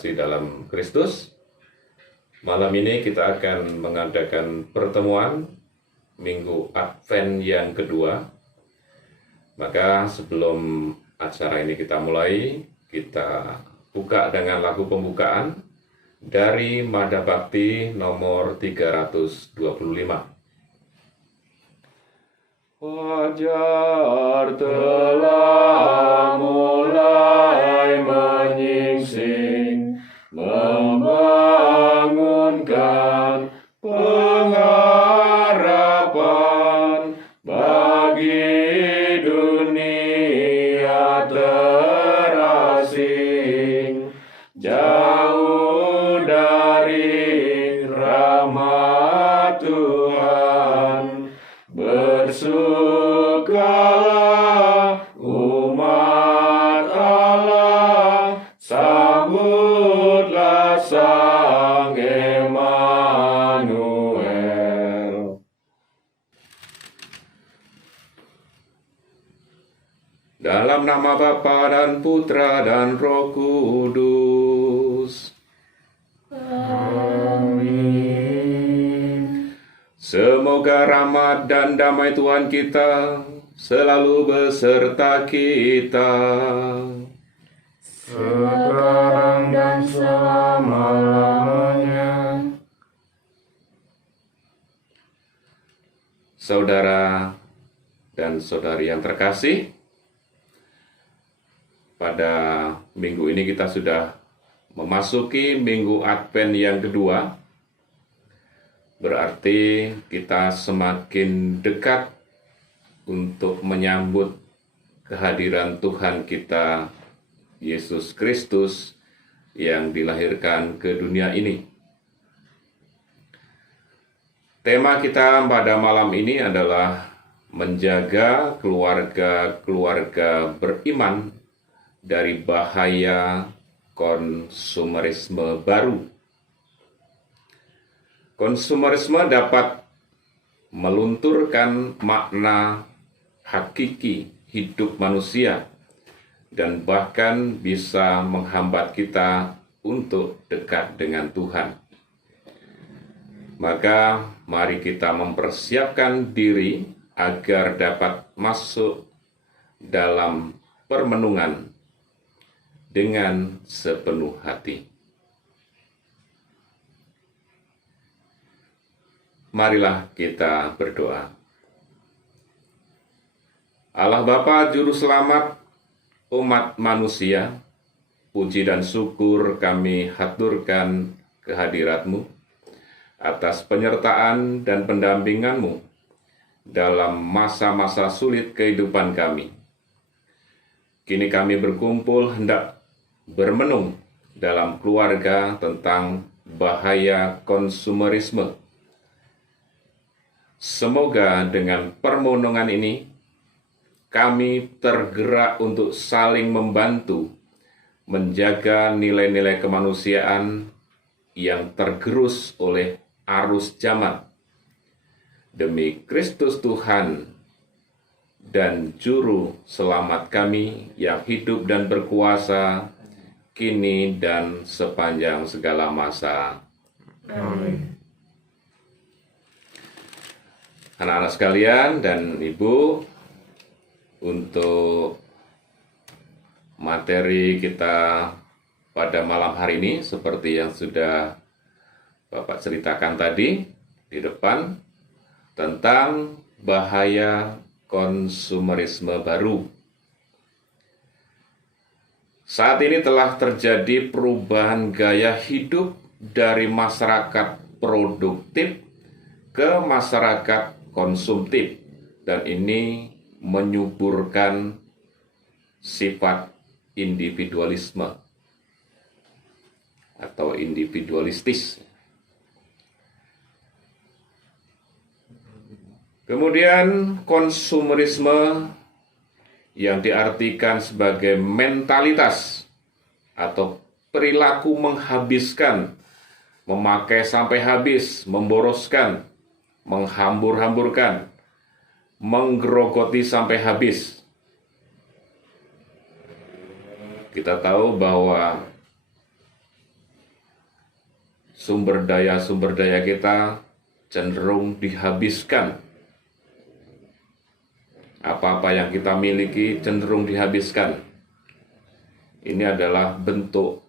terkasih dalam Kristus, malam ini kita akan mengadakan pertemuan Minggu Advent yang kedua. Maka sebelum acara ini kita mulai, kita buka dengan lagu pembukaan dari Mada Bakti nomor 325. Fajar telah mulai menyingsing, membangunkan pengharapan bagi dunia terasing, jauh dari rahmat Tuhan. Bersukalah umat Allah, sambutlah Sang Emmanuel. Dalam nama Bapa dan Putra dan Roh Kudus. Semoga rahmat dan damai Tuhan kita selalu beserta kita, sekarang dan selama-lamanya. Saudara dan saudari yang terkasih, pada minggu ini kita sudah memasuki Minggu Advent yang kedua. Berarti kita semakin dekat untuk menyambut kehadiran Tuhan kita, Yesus Kristus, yang dilahirkan ke dunia ini. Tema kita pada malam ini adalah menjaga keluarga-keluarga beriman dari bahaya konsumerisme baru. Konsumerisme dapat melunturkan makna hakiki hidup manusia dan bahkan bisa menghambat kita untuk dekat dengan Tuhan. Maka mari kita mempersiapkan diri agar dapat masuk dalam permenungan dengan sepenuh hati. Marilah kita berdoa. Allah Bapa Juru Selamat umat manusia, puji dan syukur kami haturkan kehadirat-Mu atas penyertaan dan pendampingan-Mu dalam masa-masa sulit kehidupan kami. Kini kami berkumpul hendak bermenung dalam keluarga tentang bahaya konsumerisme. Semoga dengan permenungan ini kami tergerak untuk saling membantu menjaga nilai-nilai kemanusiaan yang tergerus oleh arus zaman. Demi Kristus Tuhan dan Juru Selamat kami yang hidup dan berkuasa kini dan sepanjang segala masa. Amin. Anak-anak sekalian dan Ibu, untuk materi kita pada malam hari ini seperti yang sudah Bapak ceritakan tadi di depan tentang bahaya konsumerisme baru. Saat ini telah terjadi perubahan gaya hidup dari masyarakat produktif ke masyarakat konsumtif, dan ini menyuburkan sifat individualisme atau individualistis. Kemudian konsumerisme yang diartikan sebagai mentalitas atau perilaku menghabiskan, memakai sampai habis, memboroskan, menghambur-hamburkan, menggerogoti sampai habis. Kita tahu bahwa sumber daya kita cenderung dihabiskan. Apa-apa yang kita miliki cenderung dihabiskan. Ini adalah bentuk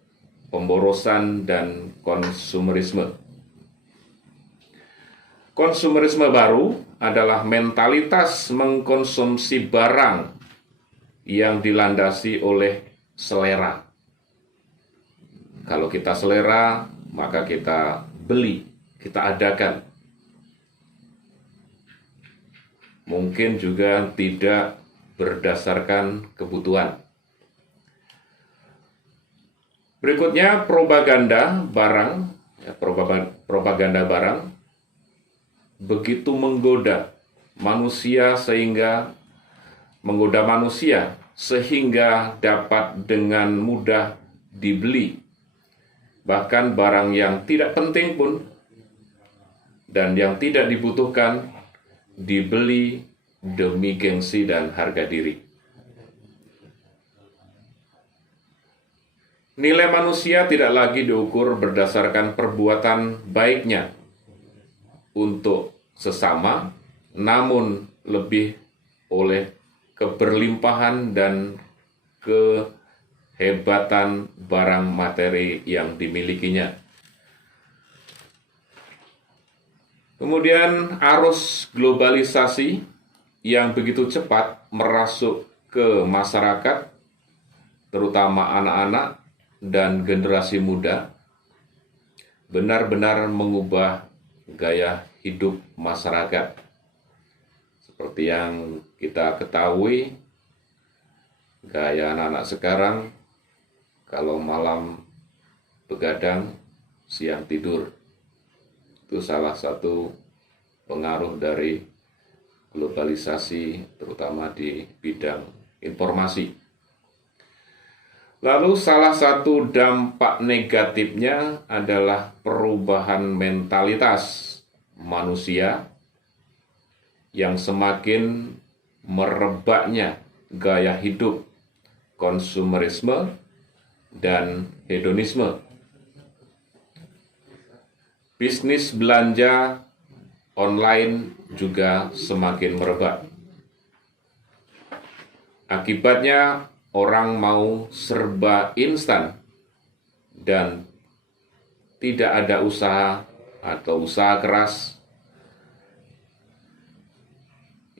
pemborosan dan konsumerisme. Konsumerisme baru adalah mentalitas mengkonsumsi barang yang dilandasi oleh selera. Kalau kita selera, maka kita beli, kita adakan. Mungkin juga tidak berdasarkan kebutuhan. Berikutnya propaganda barang, propaganda barang begitu menggoda manusia sehingga dapat dengan mudah dibeli. Bahkan barang yang tidak penting pun dan yang tidak dibutuhkan dibeli demi gengsi dan harga diri. Nilai manusia tidak lagi diukur berdasarkan perbuatan baiknya untuk sesama, namun lebih oleh keberlimpahan dan kehebatan barang materi yang dimilikinya. Kemudian arus globalisasi yang begitu cepat merasuk ke masyarakat, terutama anak-anak dan generasi muda, benar-benar mengubah gaya hidup masyarakat. Seperti yang kita ketahui, gaya anak-anak sekarang, kalau malam begadang, siang tidur. Itu salah satu pengaruh dari globalisasi, terutama di bidang informasi. Lalu salah satu dampak negatifnya adalah perubahan mentalitas manusia yang semakin merebaknya gaya hidup konsumerisme dan hedonisme. Bisnis belanja online juga semakin merebak. Akibatnya orang mau serba instan dan tidak ada usaha atau usaha keras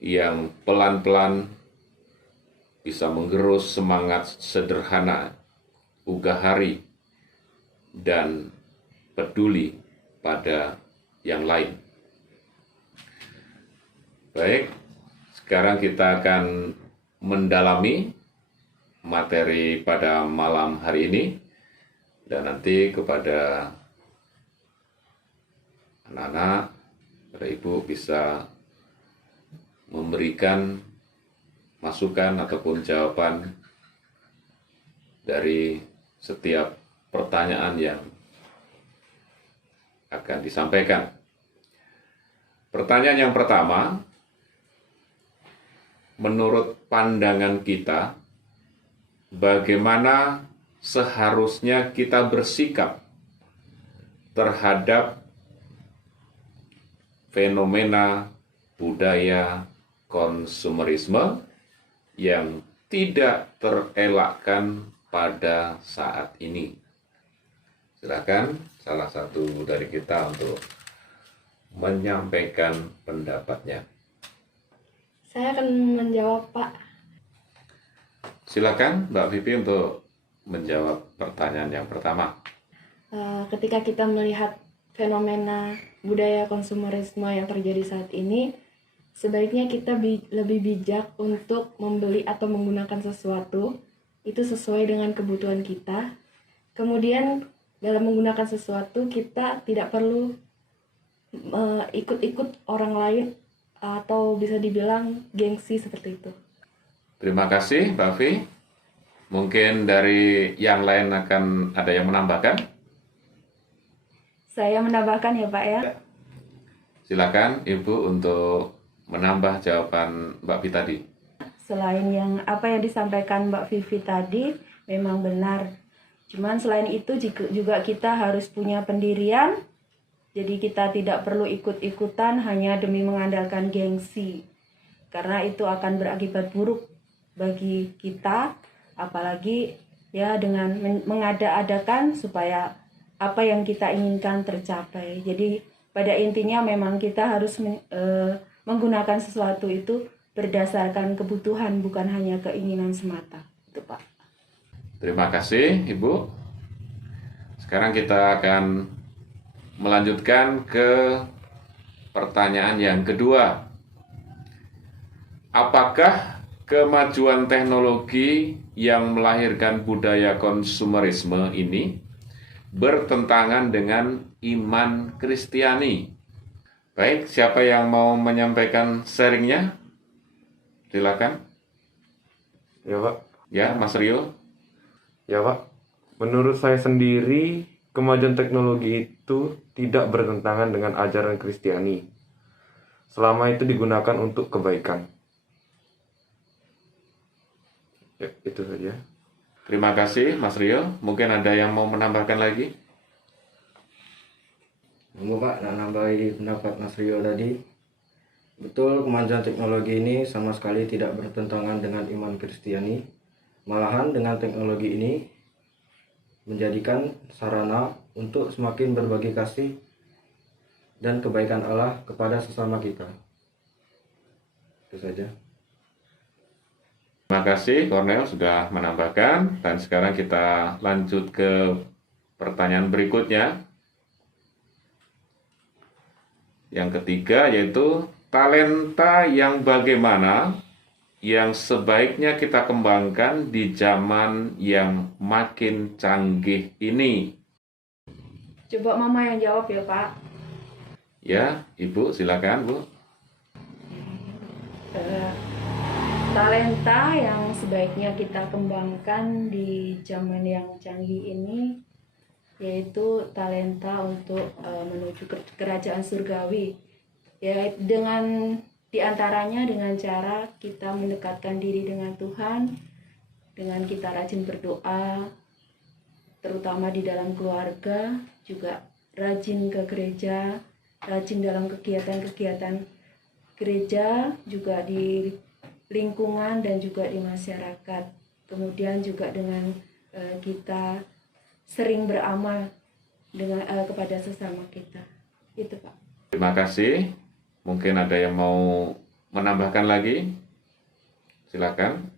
yang pelan-pelan bisa menggerus semangat sederhana, ugahari, dan peduli pada yang lain. Baik, sekarang kita akan mendalami materi pada malam hari ini, dan nanti kepada anak-anak, pada ibu bisa memberikan masukan ataupun jawaban dari setiap pertanyaan yang akan disampaikan. Pertanyaan yang pertama, menurut pandangan kita, bagaimana seharusnya kita bersikap terhadap fenomena budaya konsumerisme yang tidak terelakkan pada saat ini? Silakan salah satu dari kita untuk menyampaikan pendapatnya. Saya akan menjawab, Pak. Silakan Mbak Vivi untuk menjawab pertanyaan yang pertama. Ketika kita melihat fenomena budaya konsumerisme yang terjadi saat ini, sebaiknya kita lebih bijak untuk membeli atau menggunakan sesuatu itu sesuai dengan kebutuhan kita. Kemudian dalam menggunakan sesuatu kita tidak perlu ikut-ikut orang lain atau bisa dibilang gengsi seperti itu. Terima kasih Mbak Vi. Mungkin dari yang lain akan ada yang menambahkan? Saya menambahkan ya Pak ya. Silakan Ibu untuk menambah jawaban Mbak Vi tadi. Selain yang apa yang disampaikan Mbak Vivi tadi memang benar. Cuman selain itu juga kita harus punya pendirian. Jadi kita tidak perlu ikut-ikutan hanya demi mengandalkan gengsi. Karena itu akan berakibat buruk bagi kita, apalagi ya dengan mengada-adakan supaya apa yang kita inginkan tercapai. Jadi pada intinya memang kita harus menggunakan sesuatu itu berdasarkan kebutuhan, bukan hanya keinginan semata. Itu Pak. Terima kasih Ibu. Sekarang kita akan melanjutkan ke pertanyaan yang kedua. Apakah kemajuan teknologi yang melahirkan budaya konsumerisme ini bertentangan dengan iman Kristiani? Baik, siapa yang mau menyampaikan sharingnya? Silakan. Ya Pak. Ya, Mas Rio. Ya Pak. Menurut saya sendiri, kemajuan teknologi itu tidak bertentangan dengan ajaran Kristiani. Selama itu digunakan untuk kebaikan. Ya, itu saja. Terima kasih Mas Rio. Mungkin ada yang mau menambahkan lagi? Monggo Pak, nak nambahi pendapat Mas Rio tadi. Betul, kemajuan teknologi ini sama sekali tidak bertentangan dengan iman Kristiani. Malahan dengan teknologi ini menjadikan sarana untuk semakin berbagi kasih dan kebaikan Allah kepada sesama kita. Itu saja. Terima kasih Cornel sudah menambahkan. Dan sekarang kita lanjut ke pertanyaan berikutnya. Yang ketiga yaitu talenta yang bagaimana yang sebaiknya kita kembangkan di zaman yang makin canggih ini. Coba Mama yang jawab ya Pak. Ya, Ibu silakan Bu. Talenta yang sebaiknya kita kembangkan di zaman yang canggih ini yaitu talenta untuk menuju kerajaan surgawi. Ya, dengan diantaranya dengan cara kita mendekatkan diri dengan Tuhan, dengan kita rajin berdoa, terutama di dalam keluarga, juga rajin ke gereja, rajin dalam kegiatan-kegiatan gereja, juga di lingkungan dan juga di masyarakat. Kemudian juga dengan kita sering beramal dengan kepada sesama kita. Itu Pak. Terima kasih. Mungkin ada yang mau menambahkan lagi? Silakan.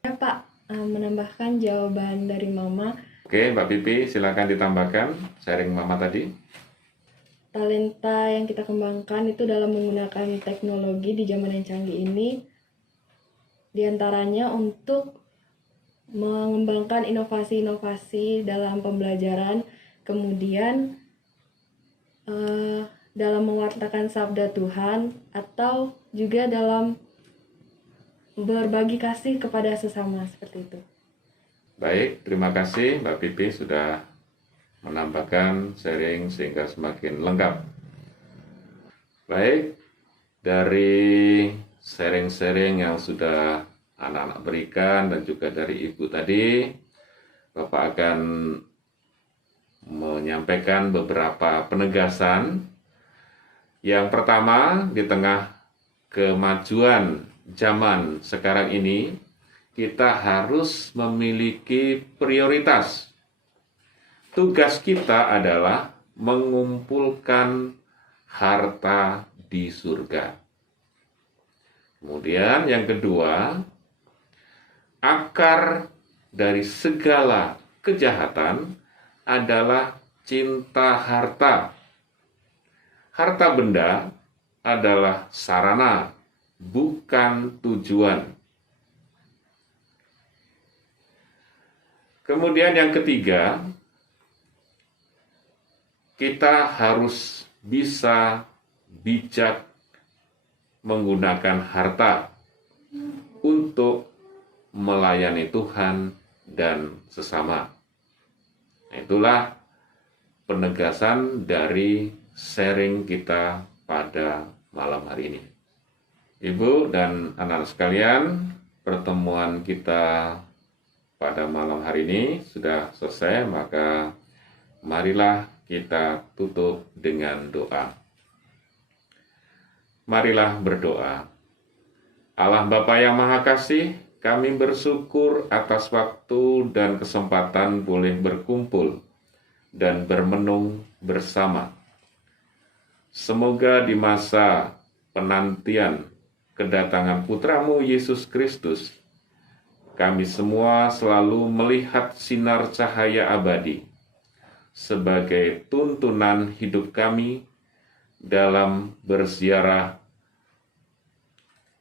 Ya Pak, menambahkan jawaban dari Mama. Oke, Mbak Pipi silakan ditambahkan sharing Mama tadi. Talenta yang kita kembangkan itu dalam menggunakan teknologi di zaman yang canggih ini, diantaranya untuk mengembangkan inovasi-inovasi dalam pembelajaran, kemudian dalam mewartakan sabda Tuhan, atau juga dalam berbagi kasih kepada sesama, seperti itu. Baik, terima kasih Mbak Pipi sudah menambahkan sharing sehingga semakin lengkap. Baik, dari sharing-sharing yang sudah anak-anak berikan dan juga dari Ibu tadi, Bapak akan menyampaikan beberapa penegasan. Yang pertama, di tengah kemajuan zaman sekarang ini, kita harus memiliki prioritas. Tugas kita adalah mengumpulkan harta di surga. Kemudian yang kedua, akar dari segala kejahatan adalah cinta harta. Harta benda adalah sarana, bukan tujuan. Kemudian yang ketiga, kita harus bisa bijak menggunakan harta untuk melayani Tuhan dan sesama. Itulah penegasan dari sharing kita pada malam hari ini. Ibu dan anak-anak sekalian, pertemuan kita pada malam hari ini sudah selesai, maka marilah kita tutup dengan doa. Marilah berdoa. Allah Bapa yang Maha Kasih, kami bersyukur atas waktu dan kesempatan boleh berkumpul dan bermenung bersama. Semoga di masa penantian kedatangan Putramu Yesus Kristus, kami semua selalu melihat sinar cahaya abadi sebagai tuntunan hidup kami dalam berziarah,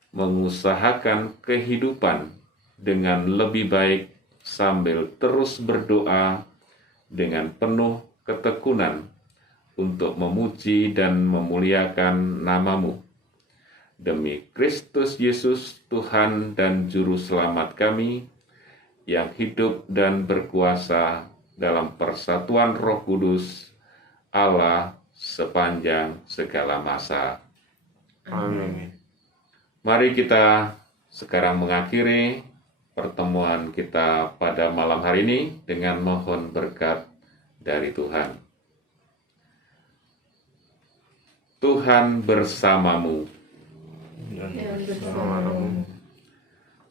mengusahakan kehidupan dengan lebih baik sambil terus berdoa dengan penuh ketekunan untuk memuji dan memuliakan nama-Mu. Demi Kristus Yesus, Tuhan dan Juru Selamat kami, yang hidup dan berkuasa dalam persatuan Roh Kudus, Allah sepanjang segala masa. Amin. Mari kita sekarang mengakhiri pertemuan kita pada malam hari ini dengan mohon berkat dari Tuhan. Tuhan bersamamu.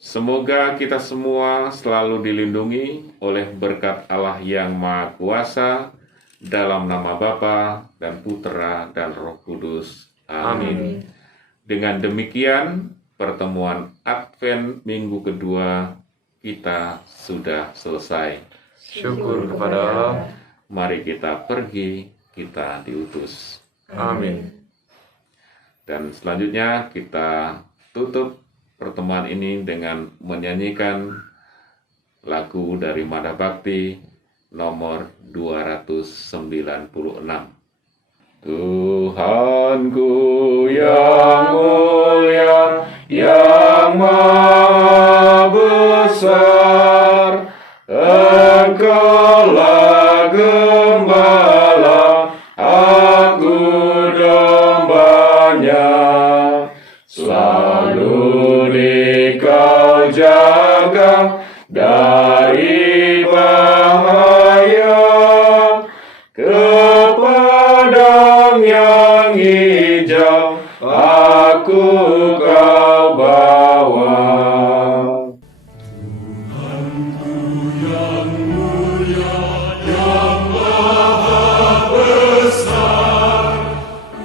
Semoga kita semua selalu dilindungi oleh berkat Allah yang Maha Kuasa, dalam nama Bapa dan Putera dan Roh Kudus. Amin. Dengan demikian, pertemuan Advent minggu kedua kita sudah selesai. Syukur kepada Allah. Mari kita pergi, kita diutus. Amin. Dan selanjutnya kita tutup pertemuan ini dengan menyanyikan lagu dari Mada Bakti nomor 296. Tuhanku yang mulia, yang maha besar, Engkaulah gembala, aku dombanya, selalu Dikau jaga dari bahaya, ke padang yang hijau aku kau bawa.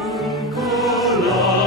Engkaulah